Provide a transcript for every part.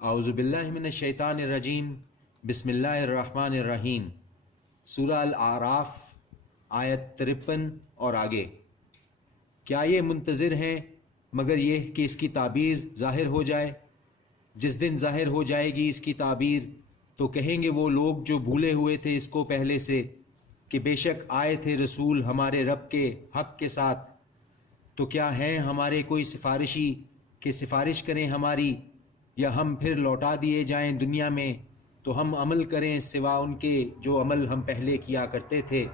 اعوذ باللہ من الشیطان الرجیم، بسم اللہ الرحمن الرحیم۔ سورہ الاعراف آیت 53 اور آگے۔ کیا یہ منتظر ہیں مگر یہ کہ اس کی تعبیر ظاہر ہو جائے؟ جس دن ظاہر ہو جائے گی اس کی تعبیر تو کہیں گے وہ لوگ جو بھولے ہوئے تھے اس کو پہلے سے کہ بے شک آئے تھے رسول ہمارے رب کے حق کے ساتھ، تو کیا ہیں ہمارے کوئی سفارشی کہ سفارش کریں ہماری، یا ہم پھر لوٹا دیے جائیں دنیا میں تو ہم عمل کریں سوا ان کے جو عمل ہم پہلے کیا کرتے تھے۔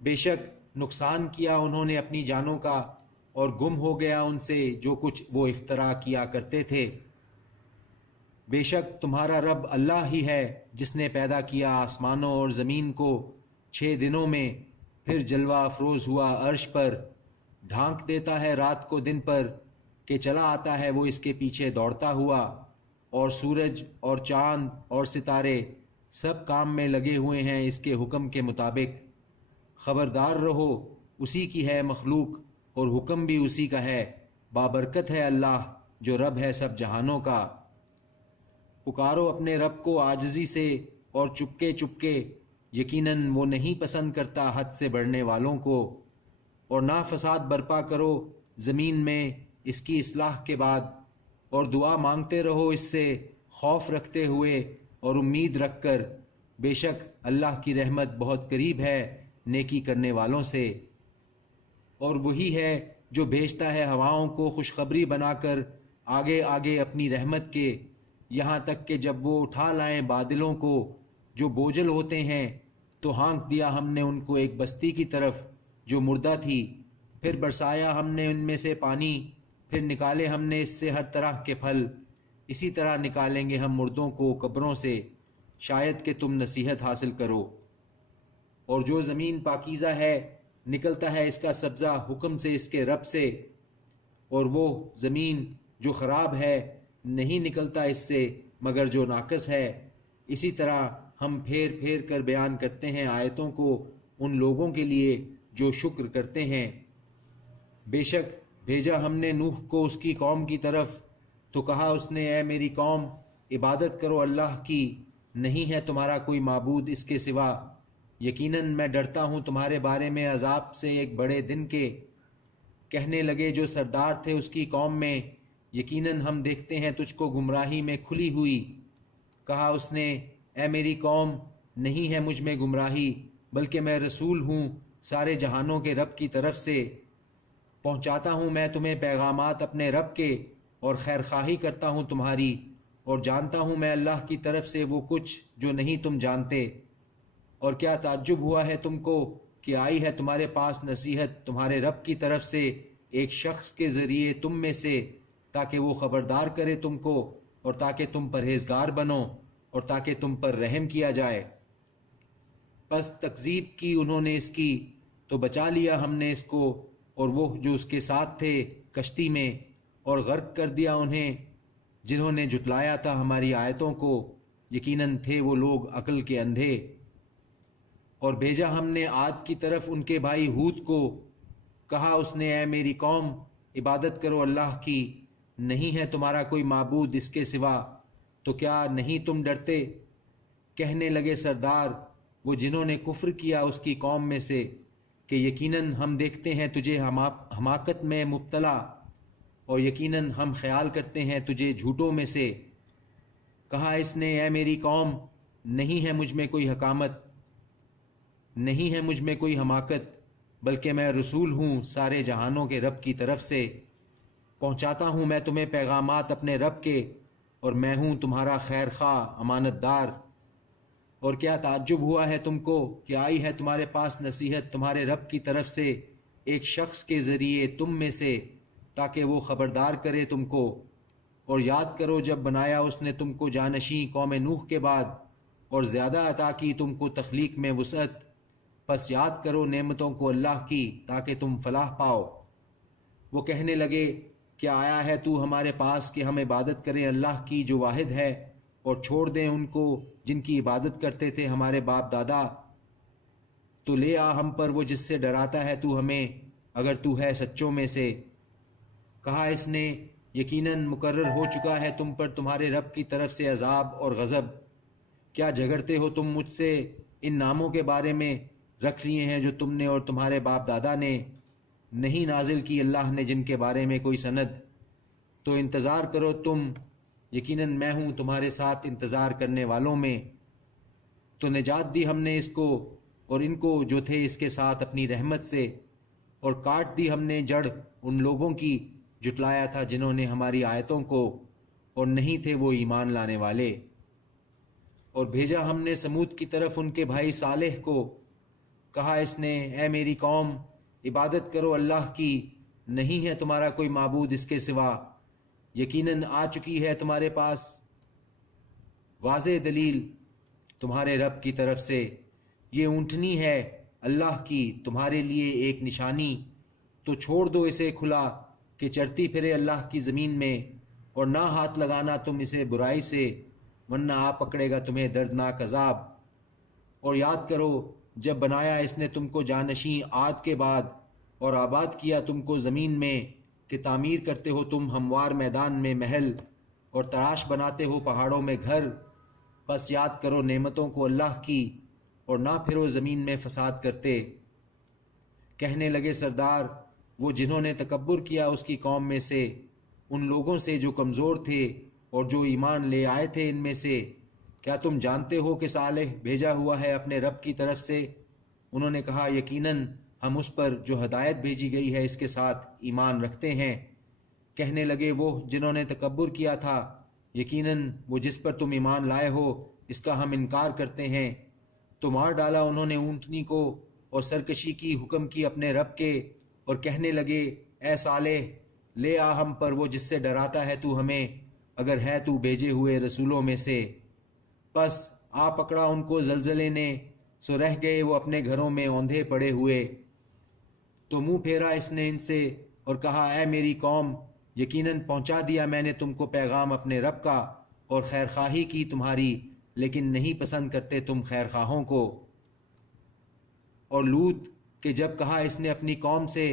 بے شک نقصان کیا انہوں نے اپنی جانوں کا، اور گم ہو گیا ان سے جو کچھ وہ افترا کیا کرتے تھے۔ بے شک تمہارا رب اللہ ہی ہے جس نے پیدا کیا آسمانوں اور زمین کو 6 دنوں میں، پھر جلوہ افروز ہوا عرش پر، ڈھانک دیتا ہے رات کو دن پر کہ چلا آتا ہے وہ اس کے پیچھے دوڑتا ہوا، اور سورج اور چاند اور ستارے سب کام میں لگے ہوئے ہیں اس کے حکم کے مطابق۔ خبردار رہو اسی کی ہے مخلوق اور حکم بھی اسی کا ہے، بابرکت ہے اللہ جو رب ہے سب جہانوں کا۔ پکارو اپنے رب کو عاجزی سے اور چپکے چپکے، یقیناً وہ نہیں پسند کرتا حد سے بڑھنے والوں کو۔ اور نہ فساد برپا کرو زمین میں اس کی اصلاح کے بعد، اور دعا مانگتے رہو اس سے خوف رکھتے ہوئے اور امید رکھ کر، بے شک اللہ کی رحمت بہت قریب ہے نیکی کرنے والوں سے۔ اور وہی ہے جو بھیجتا ہے ہواؤں کو خوشخبری بنا کر آگے آگے اپنی رحمت کے، یہاں تک کہ جب وہ اٹھا لائیں بادلوں کو جو بوجھل ہوتے ہیں تو ہانک دیا ہم نے ان کو ایک بستی کی طرف جو مردہ تھی، پھر برسایا ہم نے ان میں سے پانی، پھر نکالے ہم نے اس سے ہر طرح کے پھل، اسی طرح نکالیں گے ہم مردوں کو قبروں سے، شاید کہ تم نصیحت حاصل کرو۔ اور جو زمین پاکیزہ ہے نکلتا ہے اس کا سبزہ حکم سے اس کے رب سے، اور وہ زمین جو خراب ہے نہیں نکلتا اس سے مگر جو ناقص ہے۔ اسی طرح ہم پھیر پھیر کر بیان کرتے ہیں آیتوں کو ان لوگوں کے لیے جو شکر کرتے ہیں۔ بے شک بھیجا ہم نے نوح کو اس کی قوم کی طرف، تو کہا اس نے اے میری قوم عبادت کرو اللہ کی، نہیں ہے تمہارا کوئی معبود اس کے سوا، یقیناً میں ڈرتا ہوں تمہارے بارے میں عذاب سے ایک بڑے دن کے۔ کہنے لگے جو سردار تھے اس کی قوم میں، یقیناً ہم دیکھتے ہیں تجھ کو گمراہی میں کھلی ہوئی۔ کہا اس نے اے میری قوم نہیں ہے مجھ میں گمراہی، بلکہ میں رسول ہوں سارے جہانوں کے رب کی طرف سے، پہنچاتا ہوں میں تمہیں پیغامات اپنے رب کے، اور خیر خواہی کرتا ہوں تمہاری، اور جانتا ہوں میں اللہ کی طرف سے وہ کچھ جو نہیں تم جانتے۔ اور کیا تعجب ہوا ہے تم کو کہ آئی ہے تمہارے پاس نصیحت تمہارے رب کی طرف سے ایک شخص کے ذریعے تم میں سے، تاکہ وہ خبردار کرے تم کو، اور تاکہ تم پرہیزگار بنو، اور تاکہ تم پر رحم کیا جائے۔ پس تکذیب کی انہوں نے اس کی، تو بچا لیا ہم نے اس کو اور وہ جو اس کے ساتھ تھے کشتی میں، اور غرق کر دیا انہیں جنہوں نے جھٹلایا تھا ہماری آیتوں کو، یقیناً تھے وہ لوگ عقل کے اندھے۔ اور بھیجا ہم نے عاد کی طرف ان کے بھائی ہود کو، کہا اس نے اے میری قوم عبادت کرو اللہ کی، نہیں ہے تمہارا کوئی معبود اس کے سوا، تو کیا نہیں تم ڈرتے؟ کہنے لگے سردار وہ جنہوں نے کفر کیا اس کی قوم میں سے کہ یقیناً ہم دیکھتے ہیں تجھے حماقت میں مبتلا، اور یقیناً ہم خیال کرتے ہیں تجھے جھوٹوں میں سے۔ کہا اس نے اے میری قوم نہیں ہے مجھ میں کوئی حکامت، نہیں ہے مجھ میں کوئی حماقت، بلکہ میں رسول ہوں سارے جہانوں کے رب کی طرف سے، پہنچاتا ہوں میں تمہیں پیغامات اپنے رب کے، اور میں ہوں تمہارا خیر خواہ امانت دار۔ اور کیا تعجب ہوا ہے تم کو کہ آئی ہے تمہارے پاس نصیحت تمہارے رب کی طرف سے ایک شخص کے ذریعے تم میں سے، تاکہ وہ خبردار کرے تم کو۔ اور یاد کرو جب بنایا اس نے تم کو جانشین قوم نوح کے بعد، اور زیادہ عطا کی تم کو تخلیق میں وسعت، پس یاد کرو نعمتوں کو اللہ کی تاکہ تم فلاح پاؤ۔ وہ کہنے لگے کیا آیا ہے تو ہمارے پاس کہ ہم عبادت کریں اللہ کی جو واحد ہے، اور چھوڑ دیں ان کو جن کی عبادت کرتے تھے ہمارے باپ دادا؟ تو لے آ ہم پر وہ جس سے ڈراتا ہے تو ہمیں، اگر تو ہے سچوں میں سے۔ کہا اس نے یقیناً مقرر ہو چکا ہے تم پر تمہارے رب کی طرف سے عذاب اور غضب۔ کیا جھگڑتے ہو تم مجھ سے ان ناموں کے بارے میں رکھ لیے ہیں جو تم نے اور تمہارے باپ دادا نے نہیں نازل کی اللہ نے جن کے بارے میں کوئی سند؟ تو انتظار کرو تم، یقیناً میں ہوں تمہارے ساتھ انتظار کرنے والوں میں۔ تو نجات دی ہم نے اس کو اور ان کو جو تھے اس کے ساتھ اپنی رحمت سے، اور کاٹ دی ہم نے جڑ ان لوگوں کی جٹلایا تھا جنہوں نے ہماری آیتوں کو اور نہیں تھے وہ ایمان لانے والے۔ اور بھیجا ہم نے سمود کی طرف ان کے بھائی صالح کو، کہا اس نے اے میری قوم عبادت کرو اللہ کی، نہیں ہے تمہارا کوئی معبود اس کے سوا، یقیناً آ چکی ہے تمہارے پاس واضح دلیل تمہارے رب کی طرف سے، یہ اونٹنی ہے اللہ کی تمہارے لیے ایک نشانی، تو چھوڑ دو اسے کھلا کہ چرتی پھرے اللہ کی زمین میں، اور نہ ہاتھ لگانا تم اسے برائی سے، ورنہ آ پکڑے گا تمہیں دردناک عذاب۔ اور یاد کرو جب بنایا اس نے تم کو جانشین عاد کے بعد، اور آباد کیا تم کو زمین میں کہ تعمیر کرتے ہو تم ہموار میدان میں محل، اور تراش بناتے ہو پہاڑوں میں گھر، بس یاد کرو نعمتوں کو اللہ کی اور نہ پھرو زمین میں فساد کرتے۔ کہنے لگے سردار وہ جنہوں نے تکبر کیا اس کی قوم میں سے، ان لوگوں سے جو کمزور تھے اور جو ایمان لے آئے تھے ان میں سے، کیا تم جانتے ہو کہ صالح بھیجا ہوا ہے اپنے رب کی طرف سے؟ انہوں نے کہا یقیناً ہم اس پر جو ہدایت بھیجی گئی ہے اس کے ساتھ ایمان رکھتے ہیں۔ کہنے لگے وہ جنہوں نے تکبر کیا تھا، یقیناً وہ جس پر تم ایمان لائے ہو اس کا ہم انکار کرتے ہیں۔ تو مار ڈالا انہوں نے اونٹنی کو اور سرکشی کی حکم کی اپنے رب کے، اور کہنے لگے اے صالح لے آ ہم پر وہ جس سے ڈراتا ہے تو ہمیں، اگر ہے تو بھیجے ہوئے رسولوں میں سے۔ پس آ پکڑا ان کو زلزلے نے، سو رہ گئے وہ اپنے گھروں میں اوندھے پڑے ہوئے۔ تو منہ پھیرا اس نے ان سے اور کہا اے میری قوم، یقیناً پہنچا دیا میں نے تم کو پیغام اپنے رب کا، اور خیرخواہی کی تمہاری، لیکن نہیں پسند کرتے تم خیرخواہوں کو۔ اور لوط کہ جب کہا اس نے اپنی قوم سے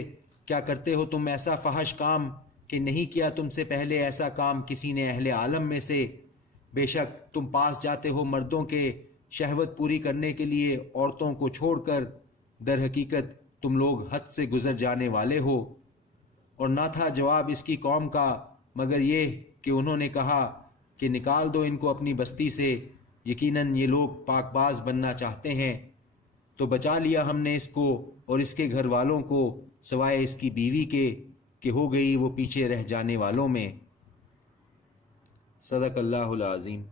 کیا کرتے ہو تم ایسا فحش کام کہ نہیں کیا تم سے پہلے ایسا کام کسی نے اہل عالم میں سے، بے شک تم پاس جاتے ہو مردوں کے شہوت پوری کرنے کے لیے عورتوں کو چھوڑ کر، در حقیقت تم لوگ حد سے گزر جانے والے ہو۔ اور نہ تھا جواب اس کی قوم کا مگر یہ کہ انہوں نے کہا کہ نکال دو ان کو اپنی بستی سے، یقیناً یہ لوگ پاک باز بننا چاہتے ہیں۔ تو بچا لیا ہم نے اس کو اور اس کے گھر والوں کو سوائے اس کی بیوی کے کہ ہو گئی وہ پیچھے رہ جانے والوں میں۔ صدق اللہ العظیم۔